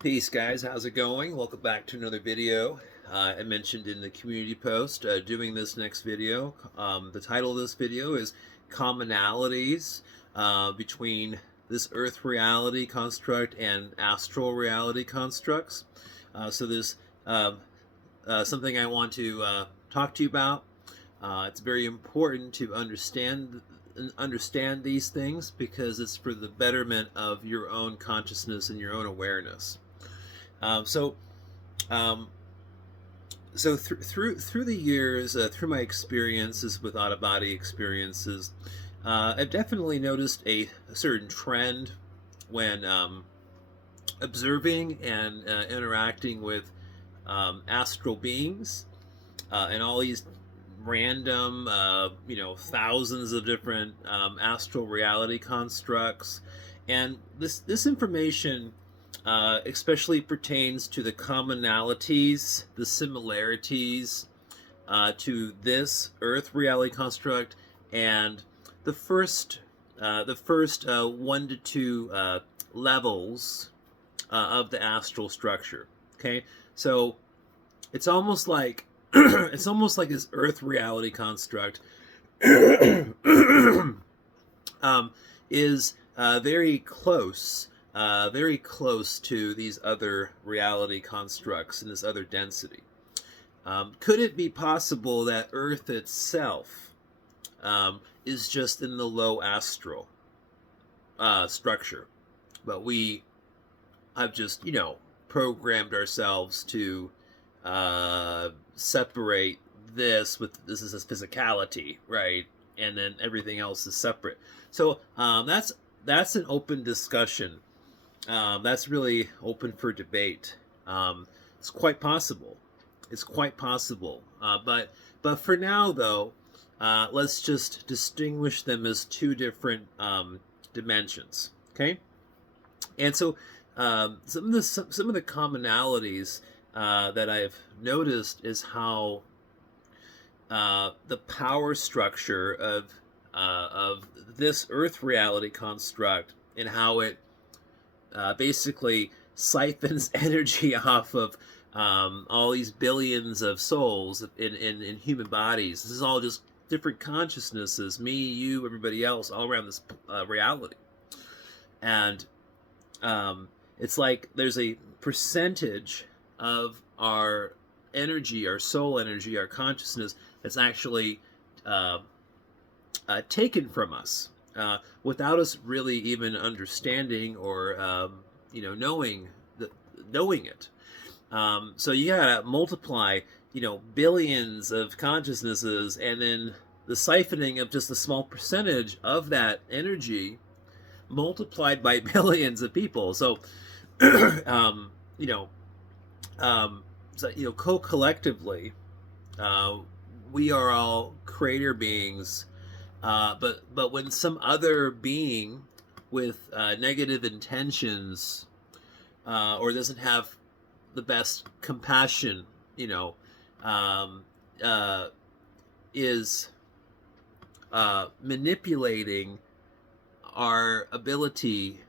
Peace, guys. How's it going? Welcome back to another video. I mentioned in the community post doing this next video. The title of this video is Commonalities between this Earth reality construct and astral reality constructs. So there's something I want to talk to you about. It's very important to understand these things because it's for the betterment of your own consciousness and your own awareness. So through the years, through my experiences with out-of-body experiences, I've definitely noticed a certain trend when observing and interacting with astral beings and all these random, thousands of different astral reality constructs, and this information especially pertains to the commonalities, the similarities to this Earth reality construct, and the first 1 to 2 levels of the astral structure. Okay, so it's almost like this Earth reality construct is very close to these other reality constructs and this other density. Could it be possible that Earth itself is just in the low astral structure, but we have just, programmed ourselves to separate this is physicality, right? And then everything else is separate. So that's an open discussion. That's really open for debate. It's quite possible. But for now, though, let's just distinguish them as two different dimensions. Okay, and so some of the commonalities that I've noticed is how the power structure of this Earth reality construct and how it basically siphons energy off of all these billions of souls in human bodies. This is all just different consciousnesses, me, you, everybody else, all around this reality. And it's like there's a percentage of our energy, our soul energy, our consciousness that's actually taken from us without us really even understanding or knowing it. So you gotta multiply billions of consciousnesses, and then the siphoning of just a small percentage of that energy multiplied by billions of people. So co-collectively, we are all creator beings, but when some other being with negative intentions or doesn't have the best compassion, is manipulating our ability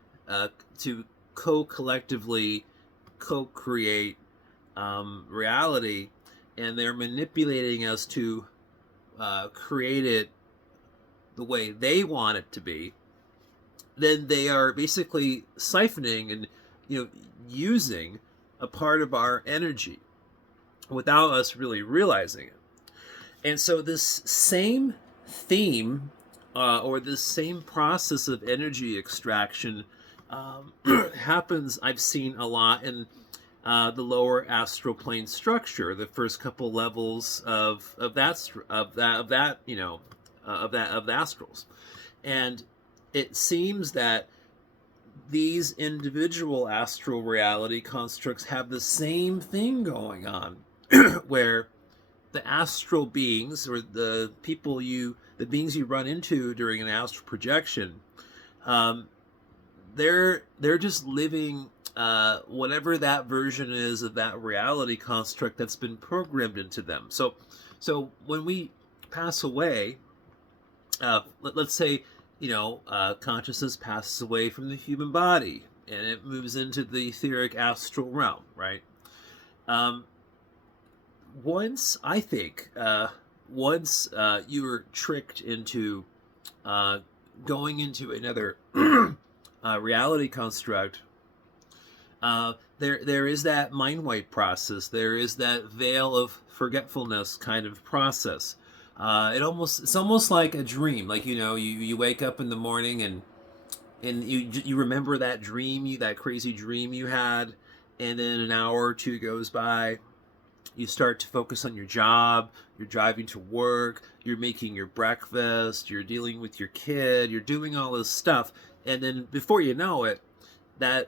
to collectively co-create reality, and they're manipulating us to create it the way they want it to be, then they are basically siphoning and using a part of our energy without us really realizing it. And so this same theme or this same process of energy extraction happens, I've seen a lot in the lower astral plane structure, the first couple levels of the astrals. And it seems that these individual astral reality constructs have the same thing going on, where the astral beings, or the beings you run into during an astral projection, they're just living whatever that version is of that reality construct that's been programmed into them. So when we pass away, let's say consciousness passes away from the human body and it moves into the etheric astral realm, right? Um, once I think once you were tricked into uh, going into another reality construct, there is that mind wipe process. There is that veil of forgetfulness kind of process. It's almost like a dream. Like you wake up in the morning and you remember that dream, that crazy dream you had, and then an hour or two goes by. You start to focus on your job. You're driving to work. You're making your breakfast. You're dealing with your kid. You're doing all this stuff, and then before you know it, that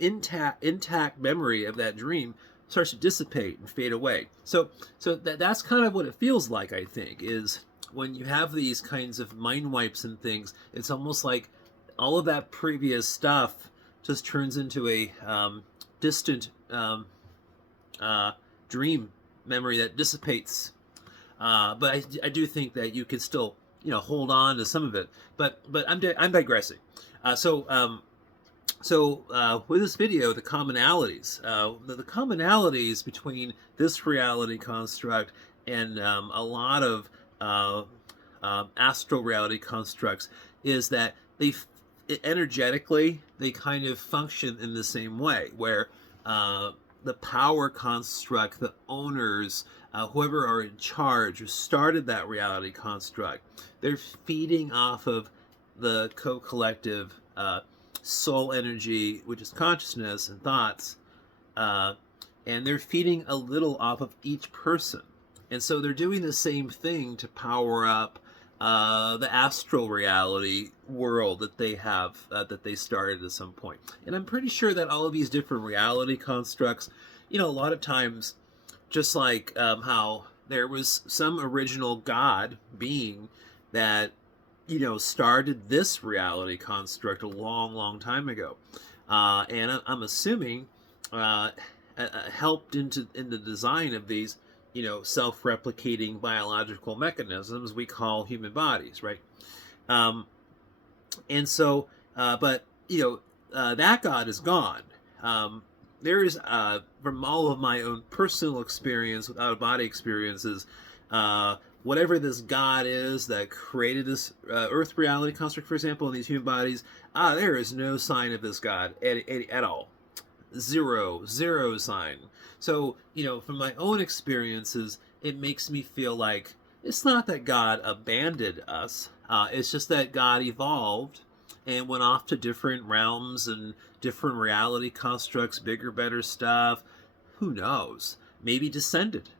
intact memory of that dream starts to dissipate and fade away. So that's kind of what it feels like, I think, is when you have these kinds of mind wipes and things. It's almost like all of that previous stuff just turns into a distant dream memory that dissipates. But I do think that you can still hold on to some of it. But I'm digressing. So with this video, the commonalities, the commonalities between this reality construct and a lot of astral reality constructs is that energetically they kind of function in the same way, where the power construct, the owners, whoever are in charge, who started that reality construct, they're feeding off of the co-collective soul energy, which is consciousness and thoughts, and they're feeding a little off of each person. And so they're doing the same thing to power up the astral reality world that they have, that they started at some point. And I'm pretty sure that all of these different reality constructs, a lot of times, just like how there was some original God being that started this reality construct a long, long time ago, and I'm assuming helped in the design of these, self-replicating biological mechanisms we call human bodies, right? And so, but that God is gone. There is, from all of my own personal experience with out-of-body experiences, whatever this God is that created this Earth reality construct, for example, in these human bodies, there is no sign of this God at all. Zero sign. So, from my own experiences, it makes me feel like it's not that God abandoned us. It's just that God evolved and went off to different realms and different reality constructs, bigger, better stuff. Who knows? Maybe descended.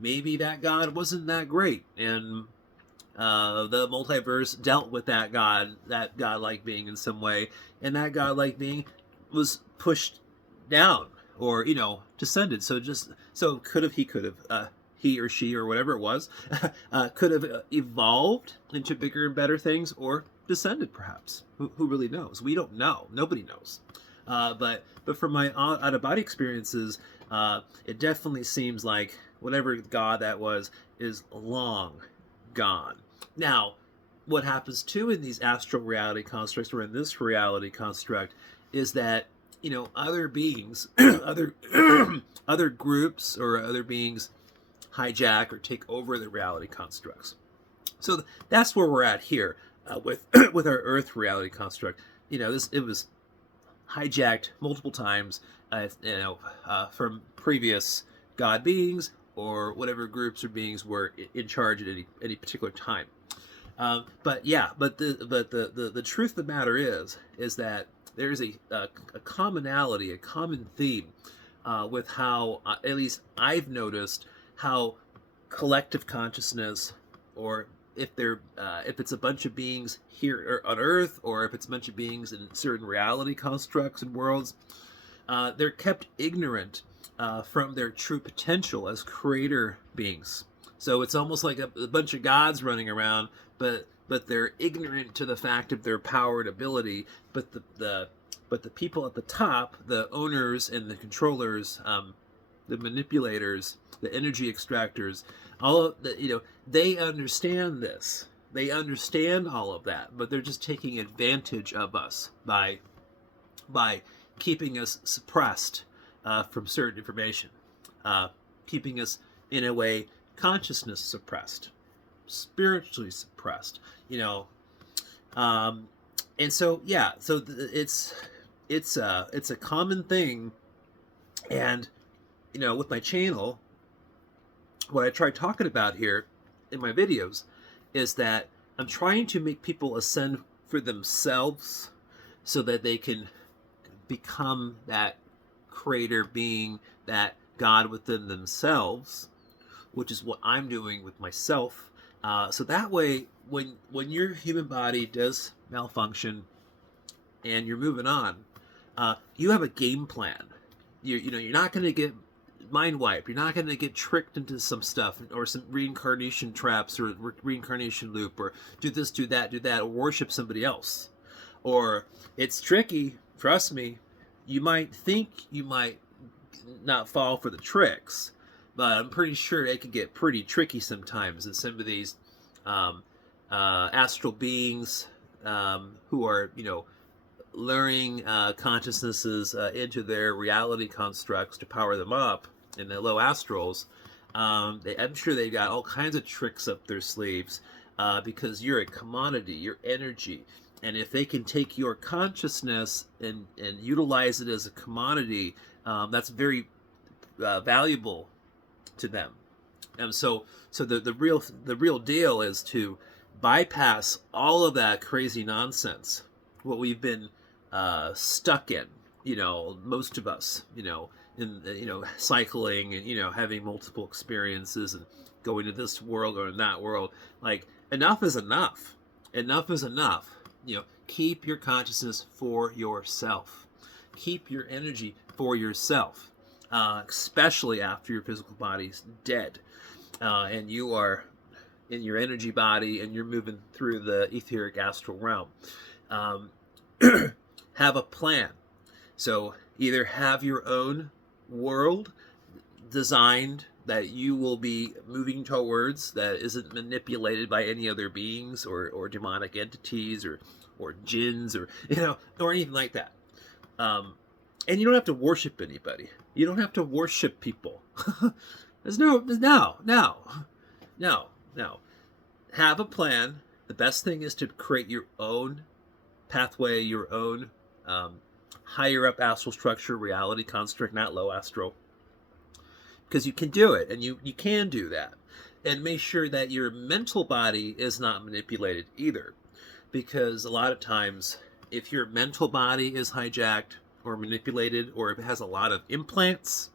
Maybe that God wasn't that great, and the multiverse dealt with that godlike being in some way, and that godlike being was pushed down or descended. So he or she or whatever it was could have evolved into bigger and better things, or descended perhaps. Who really knows? We don't know. Nobody knows. But from my out of body experiences, it definitely seems like whatever God that was is long gone. Now, what happens too in these astral reality constructs, or in this reality construct, is that other beings, other groups or other beings hijack or take over the reality constructs. So that's where we're at here with with our Earth reality construct. It was hijacked multiple times, from previous God beings or whatever groups or beings were in charge at any particular time. But the truth of the matter is that there is a commonality, a common theme with how, at least I've noticed, how collective consciousness, or if it's a bunch of beings here on Earth, or if it's a bunch of beings in certain reality constructs and worlds, they're kept ignorant from their true potential as creator beings. So it's almost like a bunch of gods running around, but they're ignorant to the fact of their power and ability. But the people at the top, the owners and the controllers, the manipulators, the energy extractors, all of the, they understand this. They understand all of that, but they're just taking advantage of us by keeping us suppressed from certain information, keeping us, in a way, consciousness suppressed, spiritually suppressed, you know. And so, yeah, so it's a common thing. And, you know, with my channel, what I try talking about here in my videos is that I'm trying to make people ascend for themselves so that they can become that creator being, that God within themselves, which is what I'm doing with myself. So that way, when your human body does malfunction and you're moving on, you have a game plan. You're not going to get mind wiped. You're not going to get tricked into some stuff or some reincarnation traps or reincarnation loop, or do this, do that, or worship somebody else. Or it's tricky. Trust me. You might think you might not fall for the tricks, but I'm pretty sure they can get pretty tricky sometimes. And some of these astral beings who are, luring consciousnesses into their reality constructs to power them up in the low astrals, I'm sure they've got all kinds of tricks up their sleeves because you're a commodity, you're energy. And if they can take your consciousness and utilize it as a commodity, that's very valuable to them. And so the real deal is to bypass all of that crazy nonsense, what we've been stuck in, most of us, in cycling and having multiple experiences and going to this world or in that world. Like, enough is enough. Enough is enough. Keep your consciousness for yourself. Keep your energy for yourself, especially after your physical body's dead, and you are in your energy body and you're moving through the etheric astral realm. Have a plan. So either have your own world designed that you will be moving towards, that isn't manipulated by any other beings or demonic entities or jinns or anything like that. And you don't have to worship anybody. You don't have to worship people. There's no. Have a plan. The best thing is to create your own pathway, your own higher up astral structure, reality construct, not low astral. Because you can do it, and you can do that. And make sure that your mental body is not manipulated either. Because a lot of times, if your mental body is hijacked or manipulated, or if it has a lot of implants,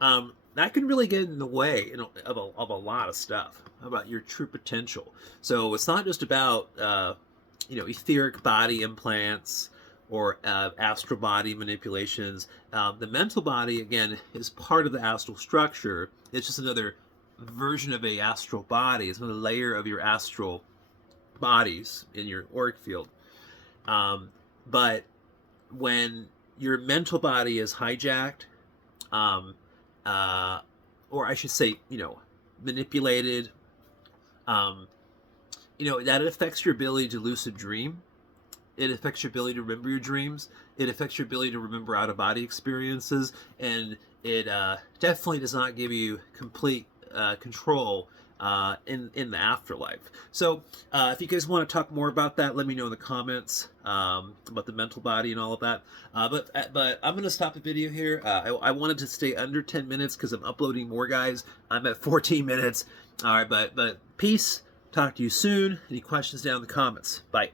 that can really get in the way of a lot of stuff about your true potential. So it's not just about etheric body implants or astral body manipulations. The mental body, again, is part of the astral structure. It's just another version of a astral body. It's another layer of your astral bodies in your auric field. But when your mental body is hijacked, or I should say, manipulated, that affects your ability to lucid dream. It affects your ability to remember your dreams. It affects your ability to remember out-of-body experiences. And it definitely does not give you complete control in the afterlife. So if you guys want to talk more about that, let me know in the comments about the mental body and all of that. But I'm going to stop the video here. I wanted to stay under 10 minutes because I'm uploading more, guys. I'm at 14 minutes. All right, but peace. Talk to you soon. Any questions down in the comments. Bye.